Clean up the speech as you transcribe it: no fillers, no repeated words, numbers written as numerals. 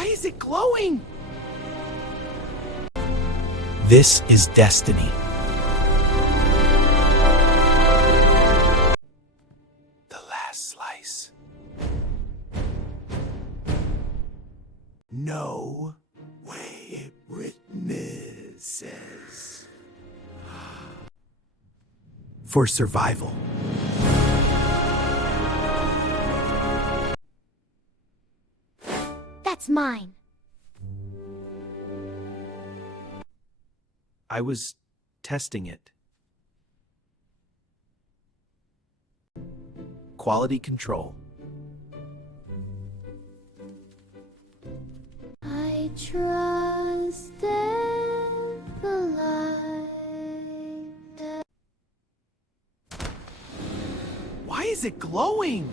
Why is it glowing? This is destiny. The last slice. No way witnesses. For survival. That's mine. I was testing it. Quality control. I trust in the light. Why is it glowing?